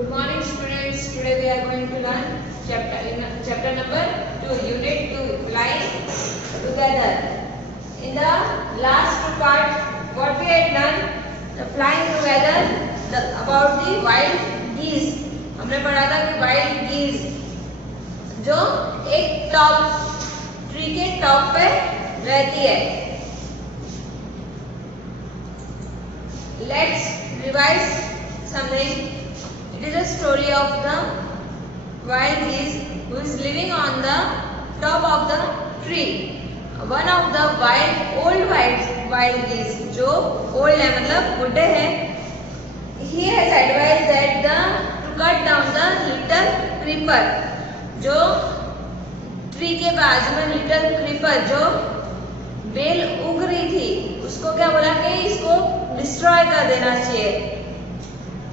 Good morning, students. Today we are going to learn chapter number 2, unit 2, flying together. In the last part, what we had learned, the flying together, about the wild geese. हमने पढ़ा था कि wild geese जो एक tree के top पे रहती है. Let's revise something. It is a story of the wild geese who is living on the top of the tree. One of the old wild geese, जो old है मतलब बुढ़े हैं, he has advised that to cut down the little creeper. जो tree के बाजू में little creeper जो बेल उग रही थी, उसको क्या बोला कि इसको डिस्ट्रॉय कर देना चाहिए.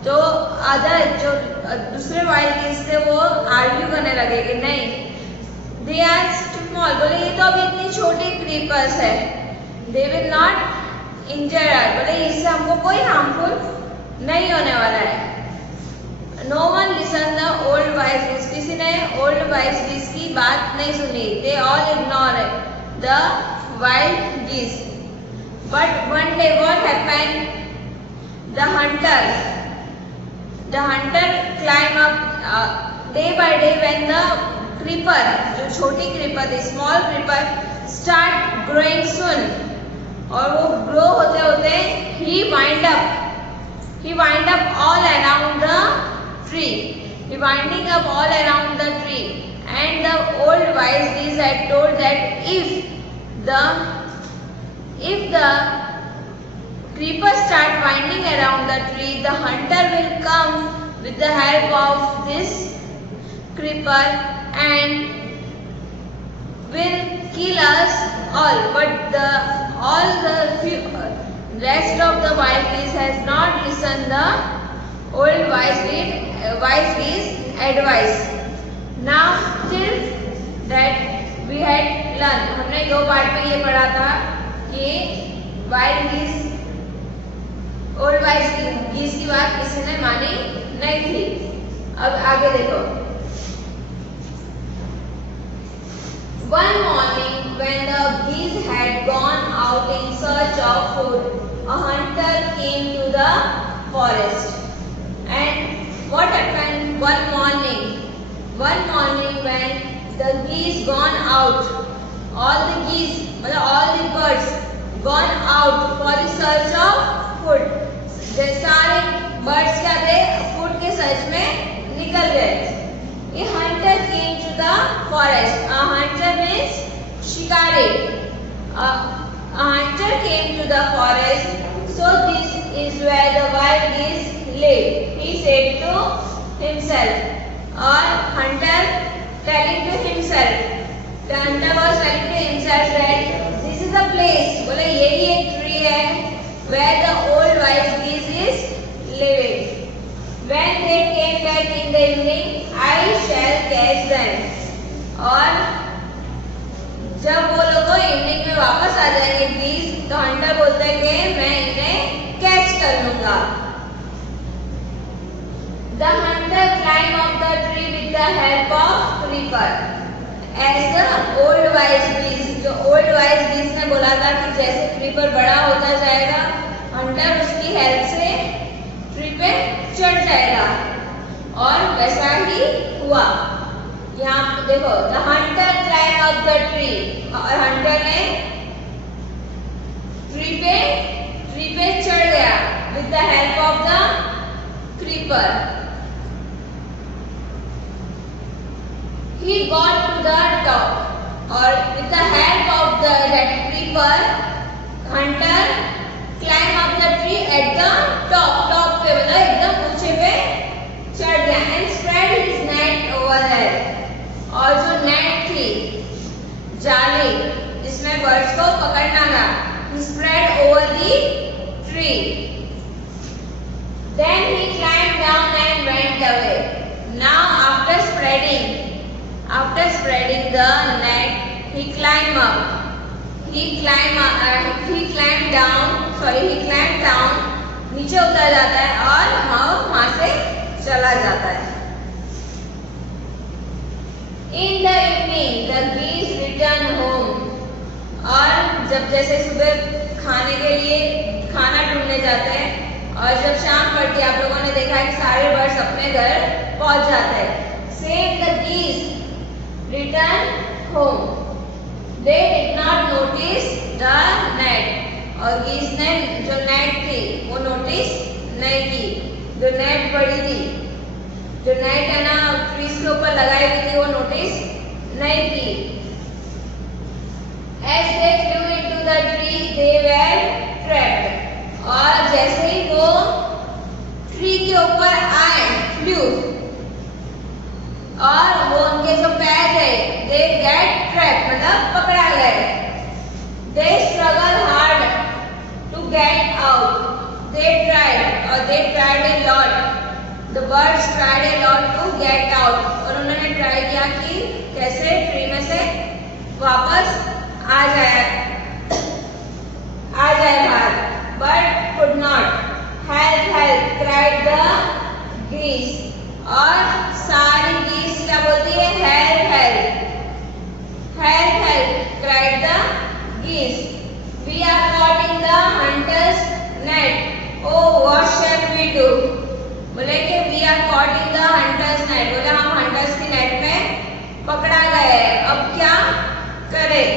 तो अदर जो दूसरे वाइल्ड गीस थे वो आर्ग्यू करने लगे कि नहीं, दे आर स्मॉल, बोले ये तो अभी इतनी छोटी क्रीपर्स है, दे विल नॉट इंजर अस, बोले इससे हमको कोई हार्मफुल नहीं होने वाला है. No one listen the old wild geese, किसी ने ओल्ड वाइल्ड गीस की बात नहीं सुनी. They all ignore the wild geese. But one day what happened, the hunter climb up day by day when the creeper, जो छोटी creeper थी, small creeper start growing soon, और वो grow होते होते he wind up all around the tree, he winding up all around the tree. And the old wise geese had told that if the creeper start winding around the tree, the hunter will come with the help of this creeper and will kill us all. But all the rest of the wild geese has not listened the old wise geese advice. Now till that we had learned, हमने दो part में ये पढ़ा था कि wild geese, old wise गीस की बात किसी ने मानी नहीं थी. अब आगे देखो. One morning when the geese had gone out in search of food, a hunter came to the forest. And what happened one morning when the geese gone out, all the geese, all the birds gone out for the search of food. सारे birds क्या थे, food के search में निकल गए. A hunter came to the forest. A hunter means शिकारी. A hunter came to the forest. So this is where the wild geese live, he said to himself. और hunter telling to himself, the hunter was telling to himself that this is the place, बोले यही एक tree है where the old wise geese is living. When they came back in the evening, I shall catch them. और जब वो लोग evening में वापस आ जाएंगे गीस, तो हंटर बोलते हैं कि मैं इन्हें कैच कर लूंगा. The hunter climbed up the tree with the help of creeper. As the old wise geese, जो old wise geese ने बोला था कि जैसे क्रीपर बड़ा होता जाएगा, हंटर उसकी हेल्प से ट्री पे चढ़ जाएगा, और वैसा ही हुआ. यहाँ देखो, the hunter climbed up the tree, और हंटर ने ट्री पे चढ़ गया with the help of the creeper. He got to the top, और with the help of that creeper, hunter climb up the tree at the top पे, मतलब एकदम ऊंचे पे चढ़ गया. And spread his net over there. और जो नेट थी, जाली जिसमें बर्ड्स को पकड़ना था, he spread over the tree. Then he climbed down and went away. Now after spreading the net, he climbed down, नीचे उतर जाता है और वहां से चला जाता return home. और जब जैसे सुबह खाने के लिए खाना ढूंढने जाते हैं और जब शाम पड़ती है आप लोगों ने देखा है कि सारे बर्ड्स अपने घर पहुंच जाते हैं. Same the geese return home. They did not notice the net. और गीस ने जो नेट थी वो नोटिस नहीं की. जो नेट पड़ी थी, जो नेट है ना ट्रीज के ऊपर लगाई हुई थी वो नोटिस नहीं की. As they flew into the tree, they were trapped. और जैसे ही वो ट्री के ऊपर आए, flew, और वो उनके जो पैर थे, they get trapped, मतलब पकड़ा गए. They struggle hard to get out. They tried a lot. The birds tried a lot to get out. और उन्होंने ट्राई किया कि कैसे ट्री में से वापस आ जाए बाहर. But could not. Help, help, cried the geese. और सारी geese क्या बोलती है? Help, help, help, help, cried the geese. We are caught in the hunter's net. Oh, what shall we do? बोले कि we are caught in the hunter's net. बोले हम hunters की नेट में पकड़ा गए. अब क्या करें?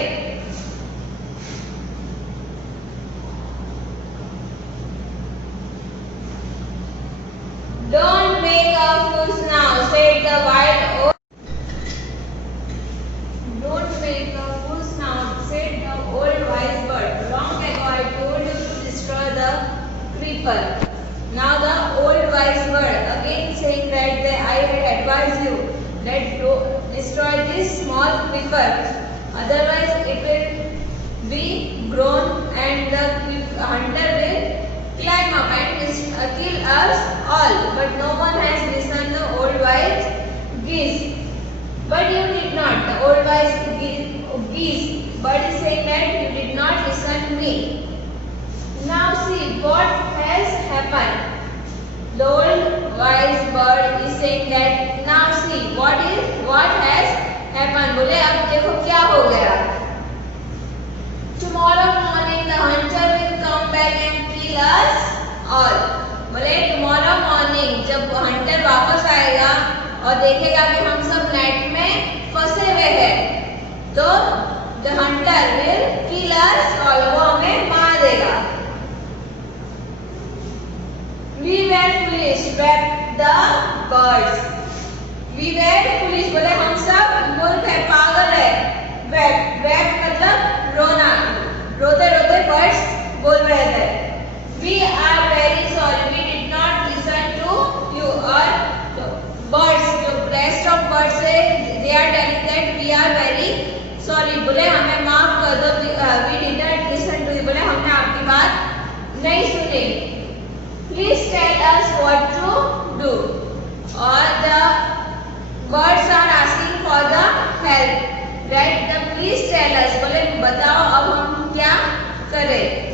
Don't make a fuss now, said the wild old. Don't make a fuss now, said the old wise bird. Long ago I told you to destroy the creeper. Now the old wise bird again saying that I had advised you that destroy this small creeper. Otherwise it will be grown and the hunter will climb up and kill us all. But no one has listened to old wise geese. But you did not. The old wise geese bird is saying that you did not listen to me. Now see what has happened. The old wise bird is saying that now see what has happened. बोले अब देखो क्या हो गया. Tomorrow morning the hunter will come back and kill us all. बोले tomorrow morning जब Hunter वापस आएगा और देखेगा कि हम सब नेट में फंसे हुए हैं तो the hunter will kill us all. वो हमें मार देगा. We were foolish, wept the birds. We were foolish बोले हम सब मूर्ख है, पागल है. Wept मतलब रोना, रोते रोते birds बोल रहे थे. We are very sorry, we did not listen to you. और birds, जो rest of birds है, they are telling that we are very sorry. बोले हमें माफ कर दो. We did not listen to you. बोले हमने आपकी बात नहीं सुनी. Please tell us what to do. और the birds are asking for the help. Right? The please tell us. बोले बताओ अब हम क्या करें.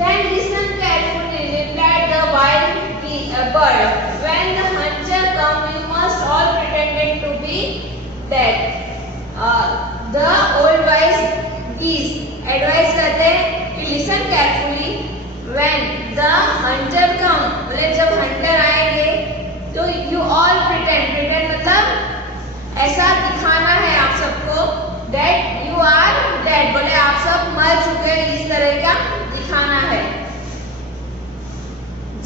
Then listen carefully, replied the wild bird. When the hunter comes, you must all pretend to be dead. The old wise geese advise करते हैं कि listen carefully. When the hunter comes, बोले जब hunter आएंगे तो you all pretend मतलब ऐसा दिखाना है आप सबको that you are dead. बोले आप सब मर चुके हैं, इस तरह का दिखाना है.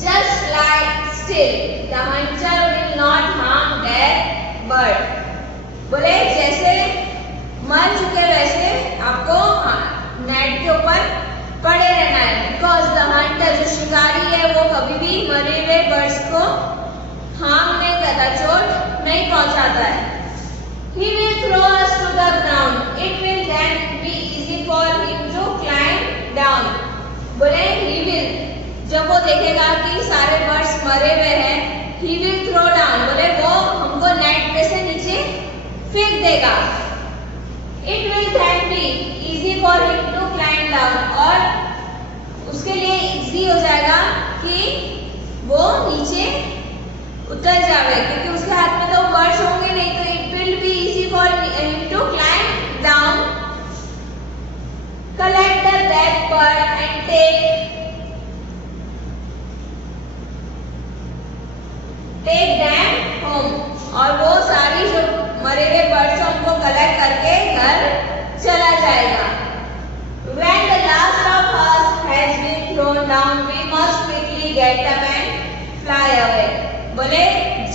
Just lie still, the hunter will not harm their bird. बोले जैसे मर चुके वैसे आपको नेट के ऊपर पड़े रहना है. Because the hunter जो शिकारी है वो कभी भी मरे हुए बर्ड्स को हार्म नहीं करता, चोट नहीं पहुंचाता है. He will throw us to the ground. It will then be easy for him to climb down. बोले he will, जब वो देखेगा कि सारे बर्ड्स मरे हुए हैं, he will throw down. बोले वो हमको नेट पे से नीचे फेंक देगा. It will then be easy for him to climb down. और उसके लिए इजी हो जाएगा कि वो नीचे उतर जावे क्योंकि उसके हाथ में तो बर्ड्स होंगे नहीं. तो it will be easy for him to climb down bird and take them home. और वो सारी जो मरे हुए बर्ड्स हैं उनको कलेक्ट करके घर चला जाएगा. When the last of us has been thrown down, we must quickly get up and fly away. बोले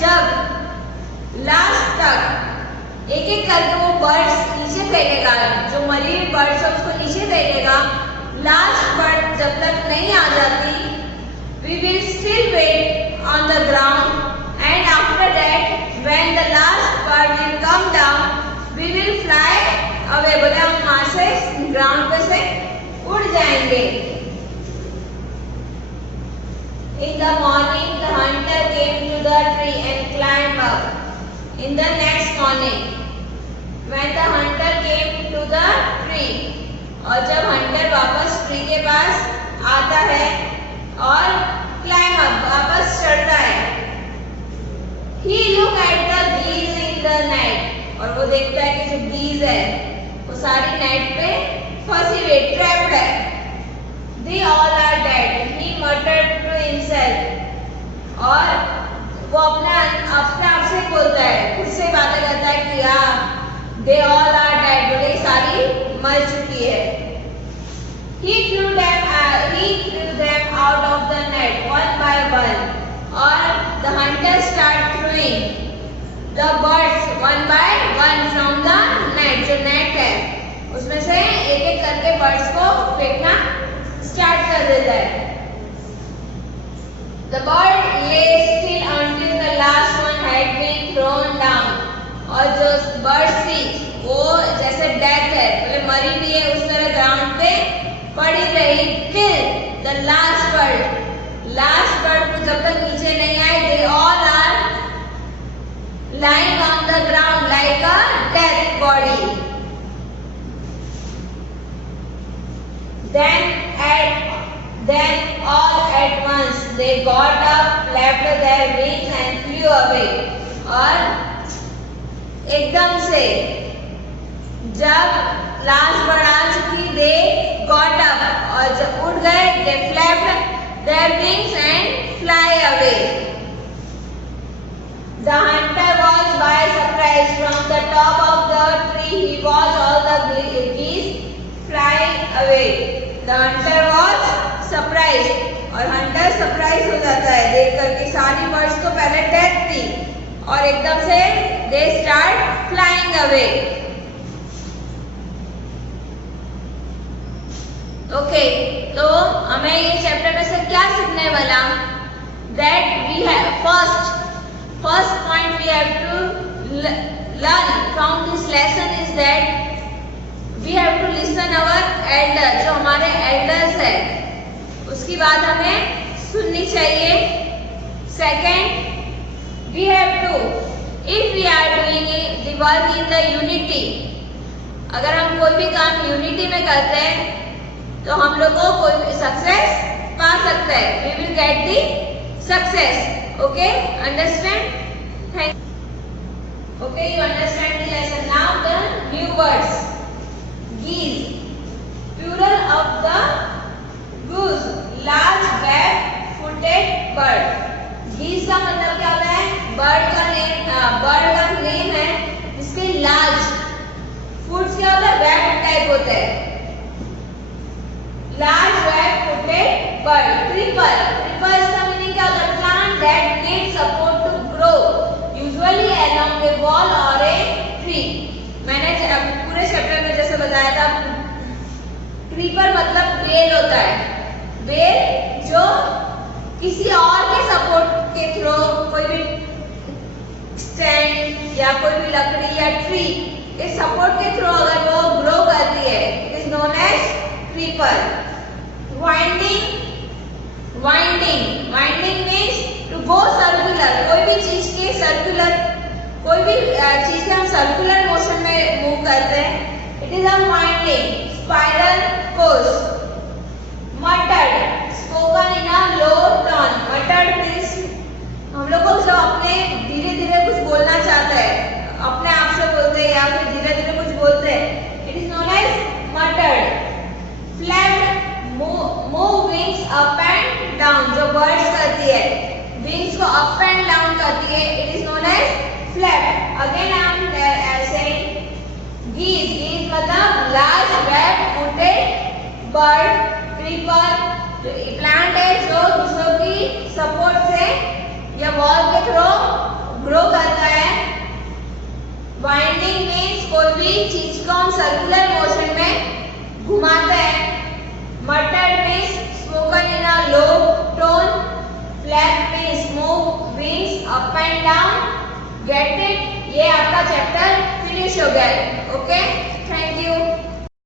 जब लास्ट तक एक एक करके वो बर्ड्स नीचे फेंकेगा, जो मरी हुई बर्ड्स है उसको नीचे फेंकेगा. लास्ट बर्ड जब तक नहीं आ जाती, we will still wait on the ground. And after that, when the last bird will come down, we will fly away. बोले हम वहां से ग्राउंड पे से उड़ जाएंगे. In the morning, the hunter came to the tree and climbed up. In the next morning, when the hunter came to the tree, और जब हंटर वापस ट्री के पास आता है और क्लाइम अप वापस चढ़ता है, he look at the bees in the net. और वो देखता है कि जो bees है वो सारी नेट पे फंसी हुई ट्रैप्ड है. They all are dead, he muttered to himself. और वो अपने आप से बोलता है, खुद से बातें करता है कि यार they all are dead, बोले सारी मर चुकी है. He threw them out of the net one by one. और the hunter start throwing the birds one by one from the net. जो नेट है उसमें से एक एक करके बर्ड्स को फेंकना स्टार्ट कर देता है. The bird lay still until the last one had been thrown down. और जो बर्ड थी वो जैसे डेथ है, मतलब मरी हुई है, उस तरह ग्राउंड पे पड़ी रही till the last bird को जब तक नीचे नहीं आए. They all are lying on the ground like a dead body. Then all at once they got up, flapped their wings and flew away. और एकदम से जब लास्ट बर्ड आ चुकी, they got up, और जब उड़ गए, they flapped their wings and fly away. The hunter was by surprise. From the top of the tree he watched all the geese fly away. The hunter was surprised. और Hunter surprise हो जाता है देखकर कि सारी birds तो पहले death थी और एकदम से they start flying away. Okay, तो हमें ये चैप्टर में से क्या सीखने वाला? That we have first point we have to learn from this lesson is that we have to listen our elder. जो हमारे elders है उसकी बात हमें सुननी चाहिए. Second, we have to, if we are doing the work in the unity, अगर हम कोई भी काम यूनिटी में करते हैं तो हम लोग को कोई सक्सेस पा सकते हैं. We will get the success. Okay, understand? Thank you. Okay, you understand the lesson. Now the new words. Geese, plural of the goose, large web-footed bird. Geese का मतलब क्या होता है? बर्ड का नेम है जिसके लार्ज फुट्स क्या होता है? वेब टाइप होता है. Large web footed bird. Creeper इसका मीनिंग क्या होता है? Plant that needs support to grow, usually along a wall or a tree. मैंने पूरे चैप्टर में जैसे बताया था, क्रीपर मतलब बेल होता है. बेल जो किसी और के सपोर्ट के थ्रू, कोई भी स्टैंड या कोई भी लकड़ी या ट्री के सपोर्ट के थ्रू अगर वो ग्रो करती है, it is known as creeper. Winding means to go circular. कोई भी चीज के सर्कुलर, कोई भी चीज के हम सर्कुलर मोशन में मूव करते हैं, it is a winding. Spiral course. मटर्ड, spoken in a low tone. मटर्ड means हम लोग को जब अपने धीरे धीरे कुछ बोलना चाहते हैं, अपने आप से बोलते हैं या फिर धीरे धीरे कुछ बोलते हैं, it is known as muttered. Flapped up and down, जो बर्ड्स करती है विंग्स को अप एंड डाउन करती है, it is known as flap. Again I am saying geese. geese मतलब large web footed bird, creeper, plant है जो दूसरों की सपोर्ट से या वॉल के थ्रू ग्रो करता है. वाइंडिंग मीन्स कोई भी चीज को हम सर्कुलर मोशन में घुमाते हैं. मटर्ड means spoken in a low tone. Flap means move wings up and down. Get it? ये आपका चैप्टर फिनिश हो गया है. ओके.